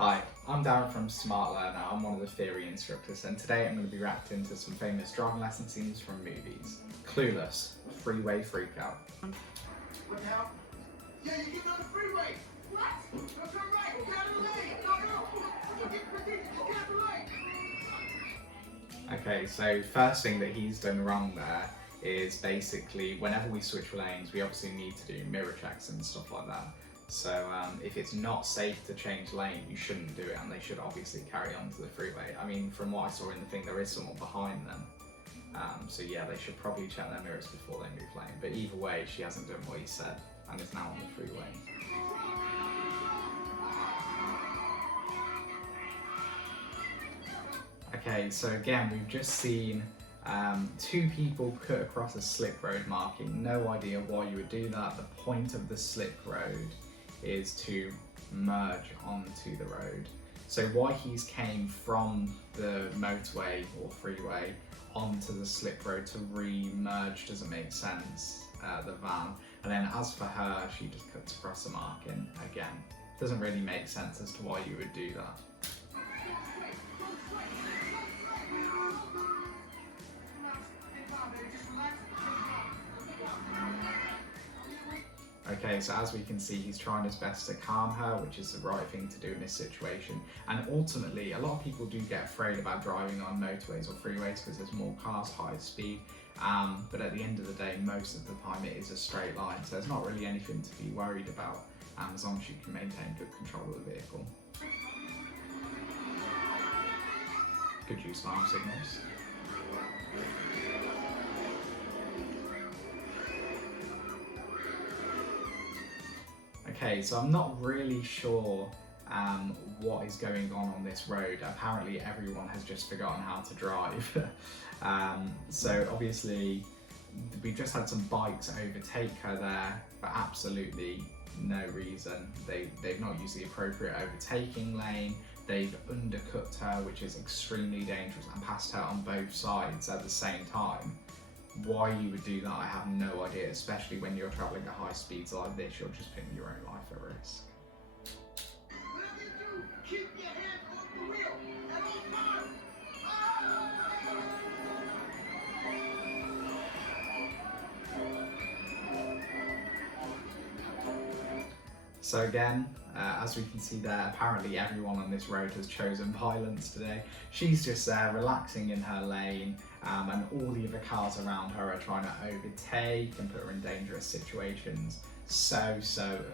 Hi, I'm Darryn from SmartLearner. I'm one of the theory instructors, and today I'm going to be reacting to some famous driving lesson scenes from movies. Clueless, freeway freakout. What now? Yeah, you're getting on the freeway! What? No, turn right! Get out of the lane! No! Get out of the lane! Okay, so first thing that he's done wrong there is basically whenever we switch lanes, we obviously need to do mirror checks and stuff like that. So if it's not safe to change lane, you shouldn't do it, and they should obviously carry on to the freeway. I mean, from what I saw in the thing, there is someone behind them. So yeah, they should probably check their mirrors before they move lane. But either way, she hasn't done what he said and is now on the freeway. Okay, so again, we've just seen two people cut across a slip road marking. No idea why you would do that. The point of the slip road is to merge onto the road. So why he's came from the motorway or freeway onto the slip road to re-merge doesn't make sense, the van. And then as for her, she just cuts across the marking. Again, doesn't really make sense as to why you would do that. Okay, so as we can see, he's trying his best to calm her, which is the right thing to do in this situation. And ultimately, a lot of people do get afraid about driving on motorways or freeways because there's more cars, higher speed. But at the end of the day, most of the time it is a straight line. So there's not really anything to be worried about as long as you can maintain good control of the vehicle. Good use of arm signals. Okay, so I'm not really sure what is going on this road. Apparently everyone has just forgotten how to drive. So obviously we've just had some bikes overtake her there for absolutely no reason. They've not used the appropriate overtaking lane. They've undercut her, which is extremely dangerous, and passed her on both sides at the same time. Why you would do that, I have no idea, especially when you're travelling at high speeds like this. You're just putting your own life at risk. Whatever you do, keep your hands off the wheel at all times! So again, as we can see there, apparently everyone on this road has chosen violence today. She's just there relaxing in her lane, and all the other cars around her are trying to overtake and put her in dangerous situations. So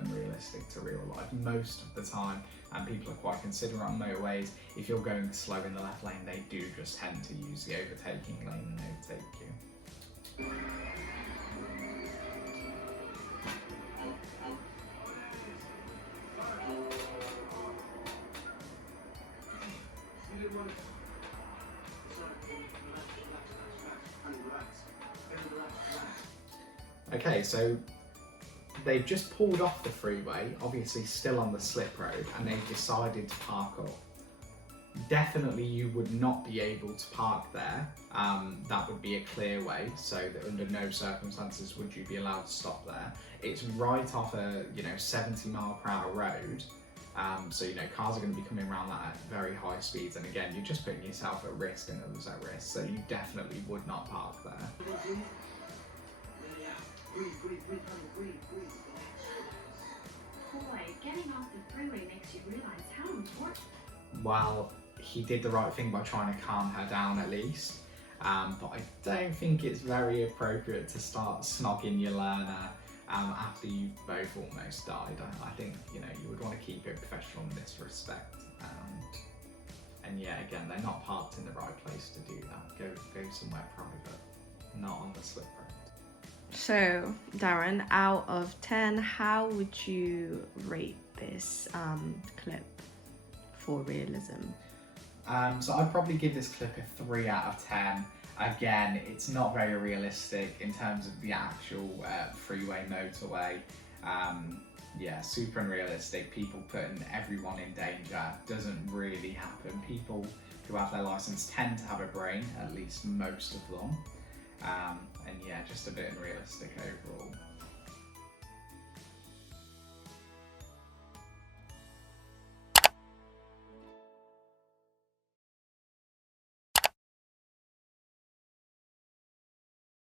unrealistic to real life most of the time, and people are quite considerate on motorways. If you're going slow in the left lane, they do just tend to use the overtaking lane and overtake you. Okay, so they've just pulled off the freeway, obviously still on the slip road, and they've decided to park up. Definitely you would not be able to park there. That would be a clear way, so that under no circumstances would you be allowed to stop there. It's right off a 70-mile-per-hour road. So cars are going to be coming around that at very high speeds, and again, you're just putting yourself at risk and others at risk, so you definitely would not park there. Boy, getting off the freeway makes you realize how important. Well, he did the right thing by trying to calm her down at least, but I don't think it's very appropriate to start snogging your learner after you've both almost died. I think you would want to keep it professional in this respect. And yeah, again, they're not parked in the right place to do that. Go somewhere private, not on the slip road. So, Darryn, out of 10, how would you rate this clip for realism? So I'd probably give this clip a 3 out of 10. Again, it's not very realistic in terms of the actual freeway motorway. Yeah, super unrealistic. People putting everyone in danger doesn't really happen. People who have their license tend to have a brain, at least most of them. And yeah, just a bit unrealistic overall.